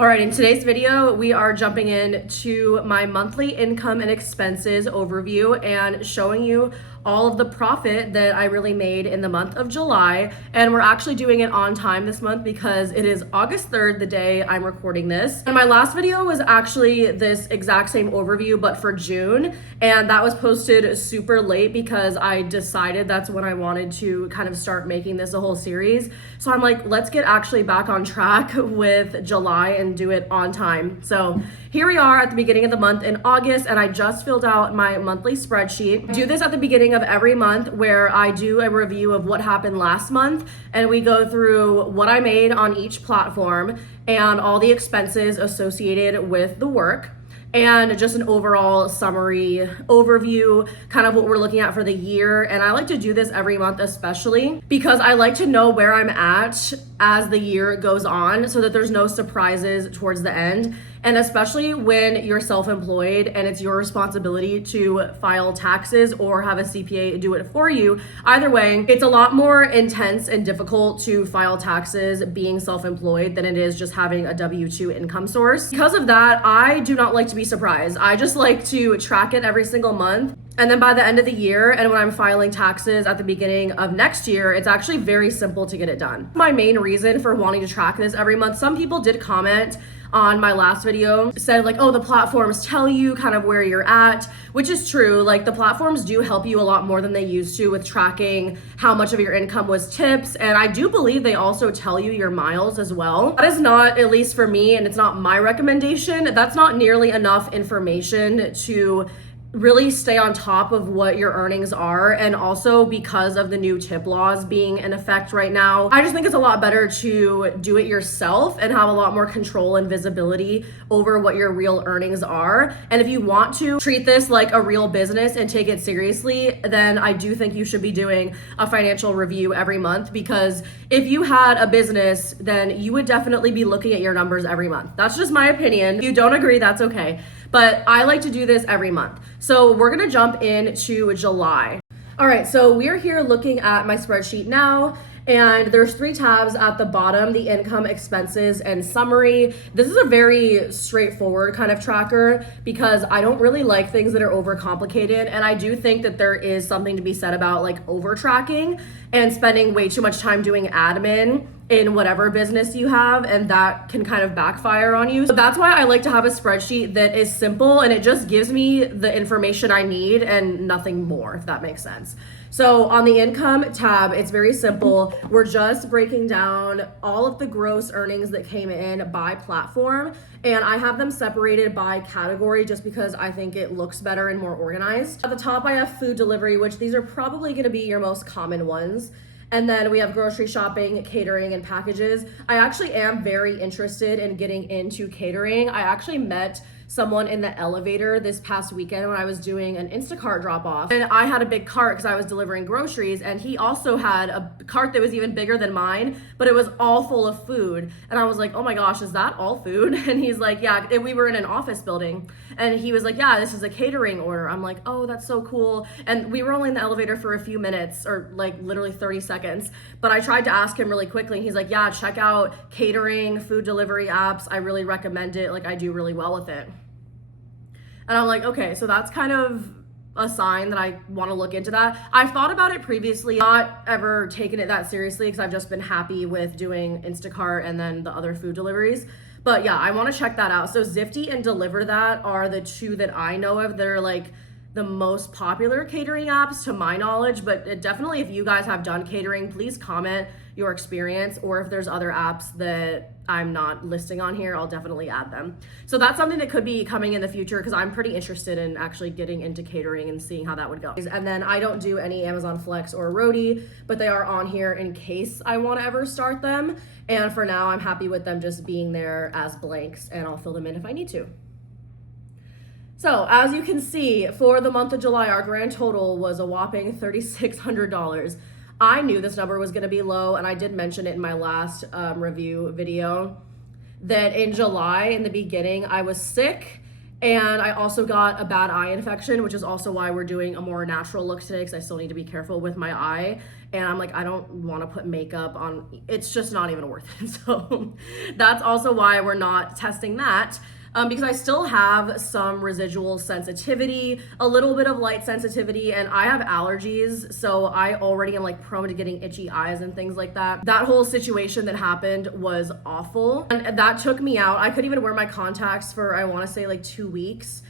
All right, in today's video, we are jumping in to my monthly income and expenses overview and showing you all of the profit that I really made in the month of July. And we're actually doing it on time this month because it is August 3rd, the day I'm recording this. And my last video was actually this exact same overview, but for June. And that was posted super late because I decided that's when I wanted to kind of start making this a whole series. So I'm like, let's get actually back on track with July and do it on time. So here we are at the beginning of the month in August, and I just filled out my monthly spreadsheet. I do this at the beginning of every month where I do a review of what happened last month, and we go through what I made on each platform and all the expenses associated with the work, and just an overall summary overview, kind of what we're looking at for the year. And I like to do this every month, especially because I like to know where I'm at as the year goes on so that there's no surprises towards the end. And especially when you're self-employed and it's your responsibility to file taxes or have a CPA do it for you. Either way, it's a lot more intense and difficult to file taxes being self-employed than it is just having a W-2 income source. Because of that, I do not like to be surprised. I just like to track it every single month. And then by the end of the year, and when I'm filing taxes at the beginning of next year, it's actually very simple to get it done. My main reason for wanting to track this every month, some people did comment on my last video, said like, oh, the platforms tell you kind of where you're at, which is true. Like, the platforms do help you a lot more than they used to with tracking how much of your income was tips. And I do believe they also tell you your miles as well. That is not, at least for me, and it's not my recommendation, that's not nearly enough information to really stay on top of what your earnings are. And also because of the new tip laws being in effect right now, I just think it's a lot better to do it yourself and have a lot more control and visibility over what your real earnings are. And if you want to treat this like a real business and take it seriously, then I do think you should be doing a financial review every month, because if you had a business, then you would definitely be looking at your numbers every month. That's just my opinion. If you don't agree, that's okay. But I like to do this every month. So we're gonna jump into July. All right, so we're here looking at my spreadsheet now, and there's 3 tabs at the bottom: the income, expenses, and summary. This is a very straightforward kind of tracker because I don't really like things that are overcomplicated. And I do think that there is something to be said about like over tracking and spending way too much time doing admin in whatever business you have, and that can kind of backfire on you. So that's why I like to have a spreadsheet that is simple and it just gives me the information I need and nothing more, if that makes sense. So on the income tab, it's very simple. We're just breaking down all of the gross earnings that came in by platform, and I have them separated by category just because I think it looks better and more organized. At the top, I have food delivery, which these are probably gonna be your most common ones. And then we have grocery shopping, catering, and packages. I actually am very interested in getting into catering. I actually met someone in the elevator this past weekend when I was doing an Instacart drop off. And I had a big cart because I was delivering groceries, and he also had a cart that was even bigger than mine, but it was all full of food. And I was like, oh my gosh, is that all food? And he's like, yeah, we were in an office building. And he was like, yeah, this is a catering order. I'm like, oh, that's so cool. And we were only in the elevator for a few minutes, or like literally 30 seconds. But I tried to ask him really quickly, and he's like, yeah, check out catering, food delivery apps. I really recommend it. Like, I do really well with it. And I'm like, okay, so that's kind of a sign that I want to look into that. I've thought about it previously, not ever taken it that seriously because I've just been happy with doing Instacart and then the other food deliveries. But yeah, I want to check that out. So Zifty and Deliver That are the 2 that I know of that are like the most popular catering apps to my knowledge. But definitely, if you guys have done catering, please comment your experience, or if there's other apps that I'm not listing on here, I'll definitely add them. So that's something that could be coming in the future because I'm pretty interested in actually getting into catering and seeing how that would go. And then I don't do any Amazon Flex or Roadie, but they are on here in case I want to ever start them. And for now, I'm happy with them just being there as blanks, and I'll fill them in if I need to. So as you can see, for the month of July, our grand total was a whopping $3,600. I knew this number was going to be low, and I did mention it in my last review video that in July, in the beginning, I was sick And I also got a bad eye infection, which is also why we're doing a more natural look today, because I still need to be careful with my eye. And I'm like, I don't want to put makeup on. It's just not even worth it. So that's also why we're not testing that. Because I still have some residual sensitivity, a little bit of light sensitivity, and I have allergies, so I already am like prone to getting itchy eyes and things like that. That whole situation that happened was awful, and that took me out. I couldn't even wear my contacts for, I want to say, like 2 weeks.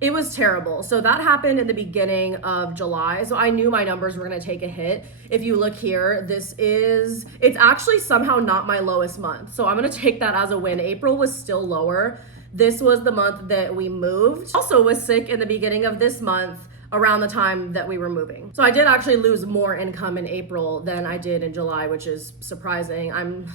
It was terrible. So that happened in the beginning of July. So I knew my numbers were going to take a hit. If you look here, it's actually somehow not my lowest month. So I'm going to take that as a win. April was still lower. This was the month that we moved. Also was sick in the beginning of this month around the time that we were moving. So I did actually lose more income in April than I did in July, which is surprising. I'm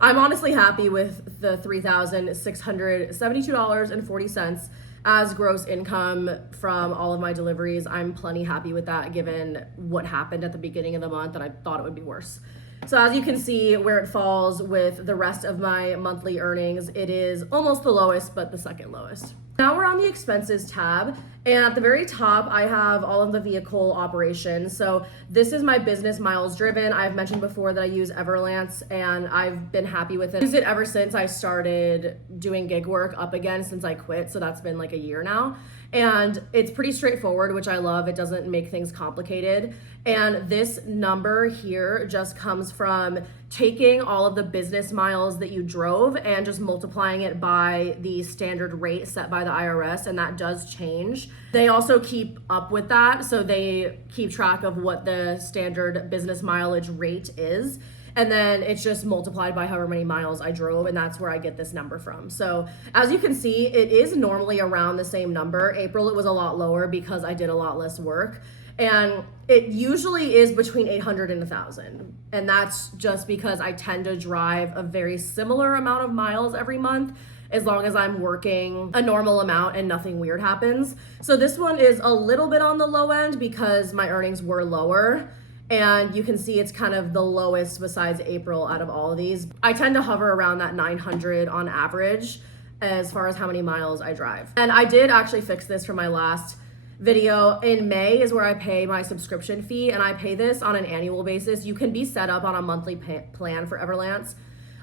honestly happy with the $3,672.40 as gross income from all of my deliveries. I'm plenty happy with that given what happened at the beginning of the month, and I thought it would be worse. So as you can see where it falls with the rest of my monthly earnings, it is almost the lowest, but the second lowest. Now we're on the expenses tab, and at the very top, I have all of the vehicle operations. So this is my business miles driven. I've mentioned before that I use Everlance, and I've been happy with it. I've used it ever since I started doing gig work up again since I quit. So that's been like a year now. And it's pretty straightforward, which I love. It doesn't make things complicated. And this number here just comes from taking all of the business miles that you drove and just multiplying it by the standard rate set by the IRS, and that does change. They also keep up with that, so they keep track of what the standard business mileage rate is. And then it's just multiplied by however many miles I drove, and that's where I get this number from. So as you can see, it is normally around the same number. April, it was a lot lower because I did a lot less work. And it usually is between 800 and 1,000. And that's just because I tend to drive a very similar amount of miles every month, as long as I'm working a normal amount and nothing weird happens. So this one is a little bit on the low end because my earnings were lower. And you can see it's kind of the lowest besides April out of all of these. I tend to hover around that 900 on average as far as how many miles I drive. And I did actually fix this for my last video. In May is where I pay my subscription fee, and I pay this on an annual basis. You can be set up on a monthly plan for Everlance.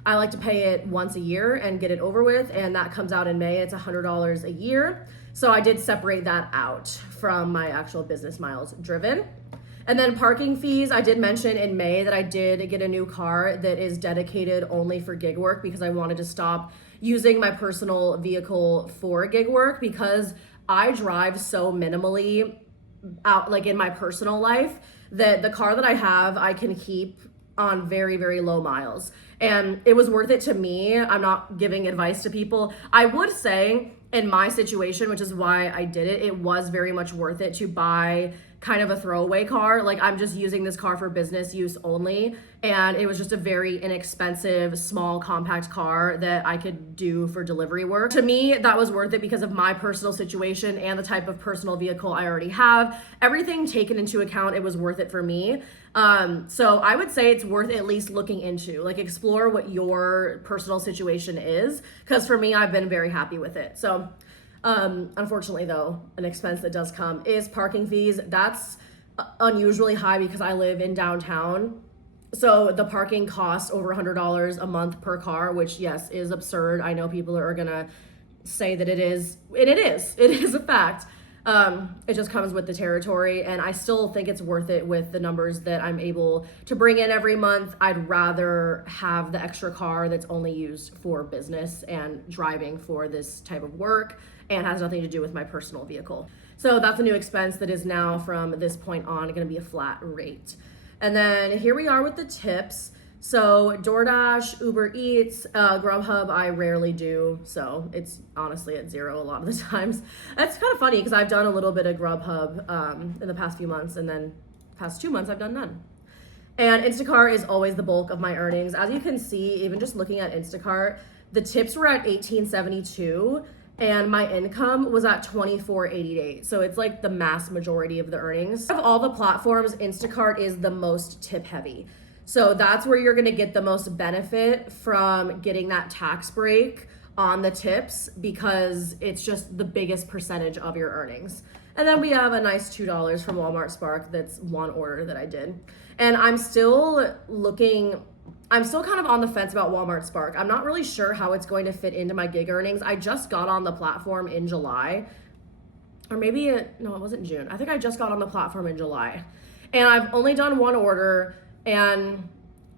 I like to pay it once a year and get it over with, and that comes out in May. It's $100 a year. So I did separate that out from my actual business miles driven. And then parking fees, I did mention in May that I did get a new car that is dedicated only for gig work because I wanted to stop using my personal vehicle for gig work because I drive so minimally out, like in my personal life, that the car that I have, I can keep on very, very low miles. And it was worth it to me. I'm not giving advice to people. I would say in my situation, which is why I did it, it was very much worth it to buy kind of a throwaway car. Like I'm just using this car for business use only. And it was just a very inexpensive, small, compact car that I could do for delivery work. To me, that was worth it because of my personal situation and the type of personal vehicle I already have. Everything taken into account, it was worth it for me. So I would say it's worth at least looking into, like explore what your personal situation is. Because for me, I've been very happy with it. So unfortunately though, an expense that does come is parking fees. That's unusually high because I live in downtown. So the parking costs over $100 a month per car, which yes, is absurd. I know people are gonna say that it is, and it is a fact. It just comes with the territory, and I still think it's worth it with the numbers that I'm able to bring in every month. I'd rather have the extra car that's only used for business and driving for this type of work and has nothing to do with my personal vehicle. So that's a new expense that is now from this point on going to be a flat rate. And then here we are with the tips. So DoorDash, Uber Eats, Grubhub, I rarely do. So it's honestly at zero a lot of the times. That's kind of funny because I've done a little bit of Grubhub in the past few months, and then past 2 months I've done none. And Instacart is always the bulk of my earnings. As you can see, even just looking at Instacart, the tips were at $18.72 and my income was at $24.88. So it's like the mass majority of the earnings. Of all the platforms, Instacart is the most tip heavy. So that's where you're gonna get the most benefit from getting that tax break on the tips because it's just the biggest percentage of your earnings. And then we have a nice $2 from Walmart Spark. That's one order that I did. And I'm still kind of on the fence about Walmart Spark. I'm not really sure how it's going to fit into my gig earnings. I just got on the platform in July, or maybe, no, it wasn't June. I think I just got on the platform in July. And I've only done one order, and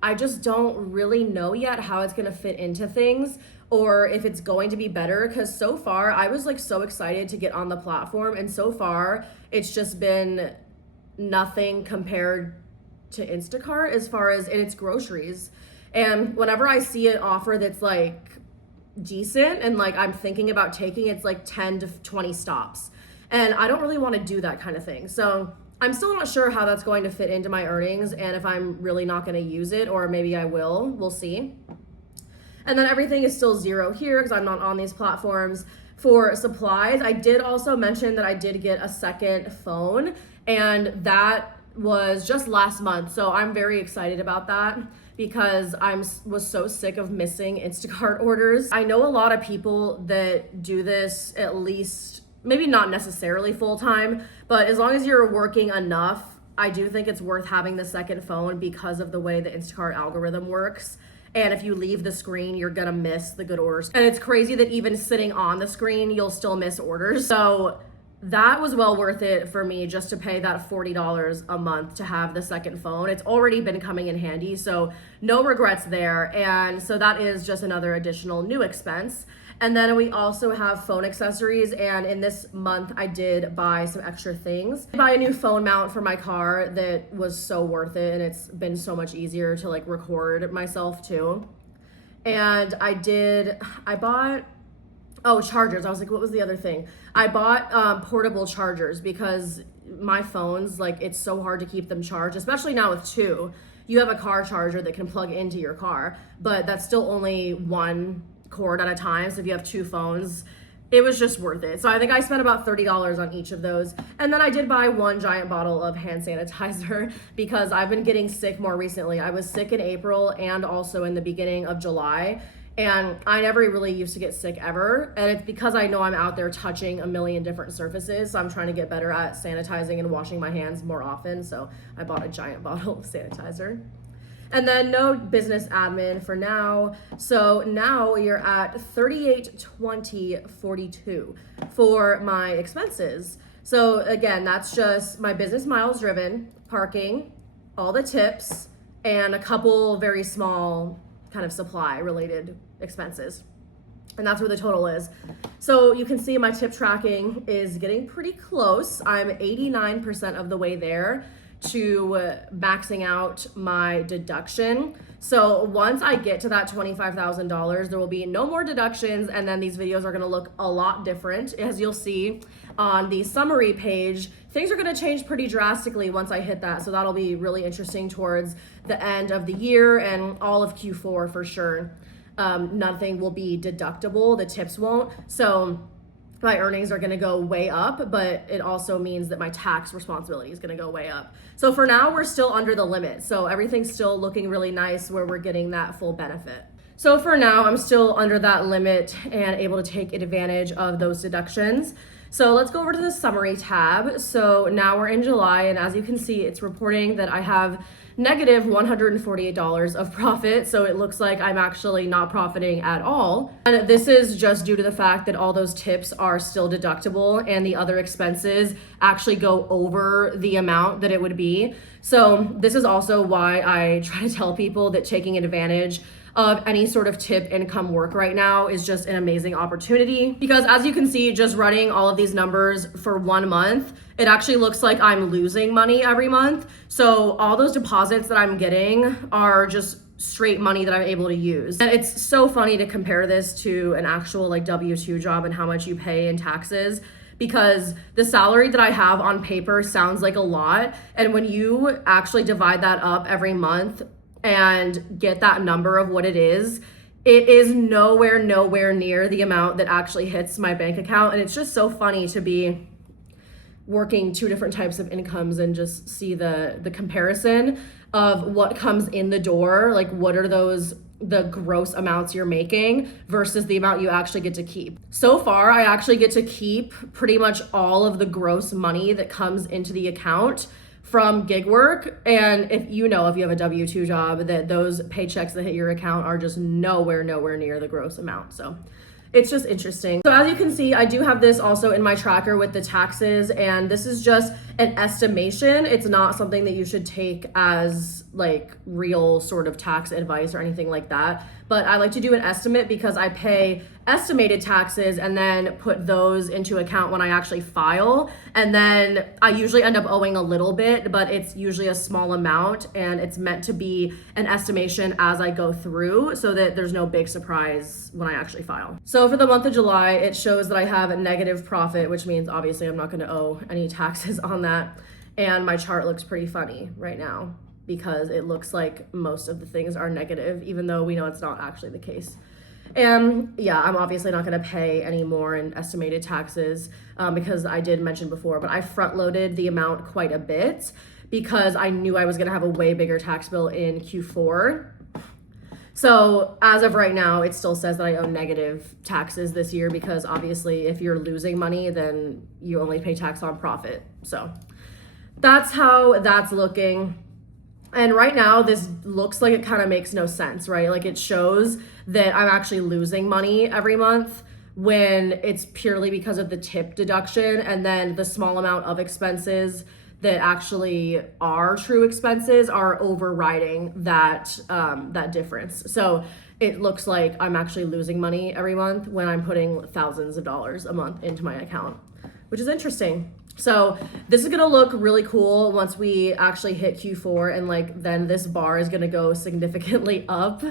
I just don't really know yet how it's gonna fit into things or if it's going to be better, because so far I was like so excited to get on the platform, and so far it's just been nothing compared to Instacart as far as in its groceries. And whenever I see an offer that's like decent and like I'm thinking about taking, it's like 10 to 20 stops. And I don't really want to do that kind of thing. So I'm still not sure how that's going to fit into my earnings and if I'm really not going to use it, or maybe I will. We'll see. And then everything is still zero here because I'm not on these platforms. For supplies, I did also mention that I did get a second phone, and that was just last month. So I'm very excited about that because was so sick of missing Instacart orders. I know a lot of people that do this at least, maybe not necessarily full time, but as long as you're working enough, I do think it's worth having the second phone because of the way the Instacart algorithm works. And if you leave the screen, you're gonna miss the good orders. And it's crazy that even sitting on the screen, you'll still miss orders. So that was well worth it for me just to pay that $40 a month to have the second phone. It's already been coming in handy, so no regrets there. And so that is just another additional new expense. And then we also have phone accessories, and in this month I did buy some extra things. I buy a new phone mount for my car that was so worth it, and it's been so much easier to like record myself too. And I bought chargers. I was like, what was the other thing? I bought portable chargers because my phones, like, it's so hard to keep them charged, especially now with two. You have a car charger that can plug into your car, but that's still only one cord at a time. So if you have two phones, it was just worth it. So I think I spent about $30 on each of those. And then I did buy one giant bottle of hand sanitizer because I've been getting sick more recently. I was sick in April and also in the beginning of July. And I never really used to get sick ever. And it's because I know I'm out there touching a million different surfaces. So I'm trying to get better at sanitizing and washing my hands more often. So I bought a giant bottle of sanitizer. And then no business admin for now. So now you're at $38.20.42 for my expenses. So again, that's just my business miles driven, parking, all the tips, and a couple very small kind of supply related expenses. And that's where the total is. So you can see my tip tracking is getting pretty close. I'm 89% of the way there to maxing out my deduction. So once I get to that $25,000, there will be no more deductions, and then these videos are gonna look a lot different. As you'll see on the summary page, things are gonna change pretty drastically once I hit that. So that'll be really interesting towards the end of the year and all of Q4 for sure. Nothing will be deductible, the tips won't. So my earnings are gonna go way up, but it also means that my tax responsibility is gonna go way up. So for now, we're still under the limit. So everything's still looking really nice where we're getting that full benefit. So for now, I'm still under that limit and able to take advantage of those deductions. So let's go over to the summary tab. So now we're in July, and as you can see, it's reporting that I have negative $148 of profit. So it looks like I'm actually not profiting at all. And this is just due to the fact that all those tips are still deductible and the other expenses actually go over the amount that it would be. So this is also why I try to tell people that taking advantage of any sort of tip income work right now is just an amazing opportunity, because as you can see, just running all of these numbers for 1 month, it actually looks like I'm losing money every month. So all those deposits that I'm getting are just straight money that I'm able to use. And it's so funny to compare this to an actual like W-2 job and how much you pay in taxes, because the salary that I have on paper sounds like a lot. And when you actually divide that up every month and get that number of what it is nowhere near the amount that actually hits my bank account. And it's just so funny to be working two different types of incomes and just see the comparison of what comes in the door. Like, what are those the gross amounts you're making versus the amount you actually get to keep. So far, I actually get to keep pretty much all of the gross money that comes into the account from gig work. And if you have a W-2 job, that those paychecks that hit your account are just nowhere near the gross amount. So it's just interesting. So as you can see, I do have this also in my tracker with the taxes, and this is just an estimation. It's not something that you should take as like real sort of tax advice or anything like that. But I like to do an estimate because I pay estimated taxes and then put those into account when I actually file. And then I usually end up owing a little bit, but it's usually a small amount, and it's meant to be an estimation as I go through so that there's no big surprise when I actually file. So for the month of July, it shows that I have a negative profit, which means obviously I'm not going to owe any taxes on that. And my chart looks pretty funny right now because it looks like most of the things are negative, even though we know it's not actually the case. And yeah, I'm obviously not going to pay any more in estimated taxes because I did mention before, but I front loaded the amount quite a bit because I knew I was going to have a way bigger tax bill in Q4. So as of right now, it still says that I owe negative taxes this year because obviously if you're losing money, then you only pay tax on profit. So that's how that's looking. And right now, this looks like it kind of makes no sense, right? Like it shows that I'm actually losing money every month when it's purely because of the tip deduction, and then the small amount of expenses that actually are true expenses are overriding that that difference. So it looks like I'm actually losing money every month when I'm putting thousands of dollars a month into my account, which is interesting. So this is gonna look really cool once we actually hit Q4, and like then this bar is gonna go significantly up.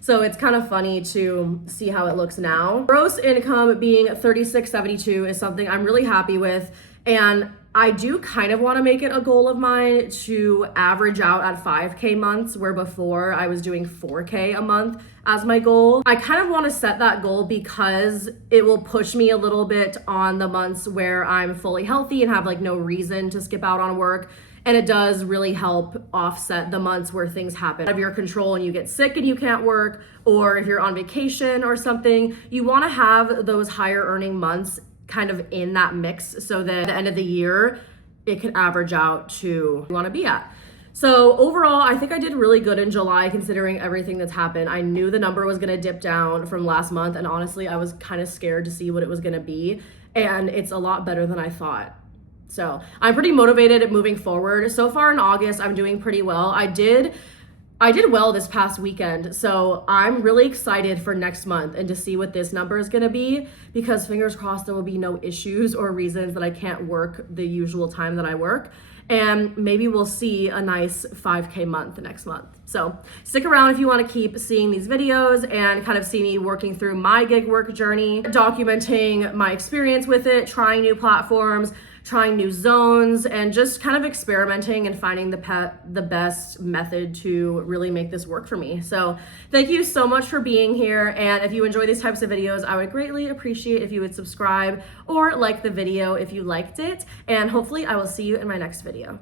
So it's kind of funny to see how it looks now. Gross income being $36.72 is something I'm really happy with, and I do kind of want to make it a goal of mine to average out at 5K months, where before I was doing 4K a month as my goal. I kind of want to set that goal because it will push me a little bit on the months where I'm fully healthy and have like no reason to skip out on work. And it does really help offset the months where things happen out of your control and you get sick and you can't work, or if you're on vacation or something. You want to have those higher earning months kind of in that mix so that at the end of the year, it can average out to where you want to be at. So overall, I think I did really good in July considering everything that's happened. I knew the number was going to dip down from last month, and honestly, I was kind of scared to see what it was going to be, and it's a lot better than I thought. So I'm pretty motivated at moving forward. So far in August, I'm doing pretty well. I did well this past weekend, so I'm really excited for next month and to see what this number is going to be, because fingers crossed there will be no issues or reasons that I can't work the usual time that I work, and maybe we'll see a nice 5K month next month. So stick around if you want to keep seeing these videos and kind of see me working through my gig work journey, documenting my experience with it, trying new platforms, trying new zones, and just kind of experimenting and finding the best method to really make this work for me. So thank you so much for being here. And if you enjoy these types of videos, I would greatly appreciate if you would subscribe or like the video if you liked it. And hopefully I will see you in my next video.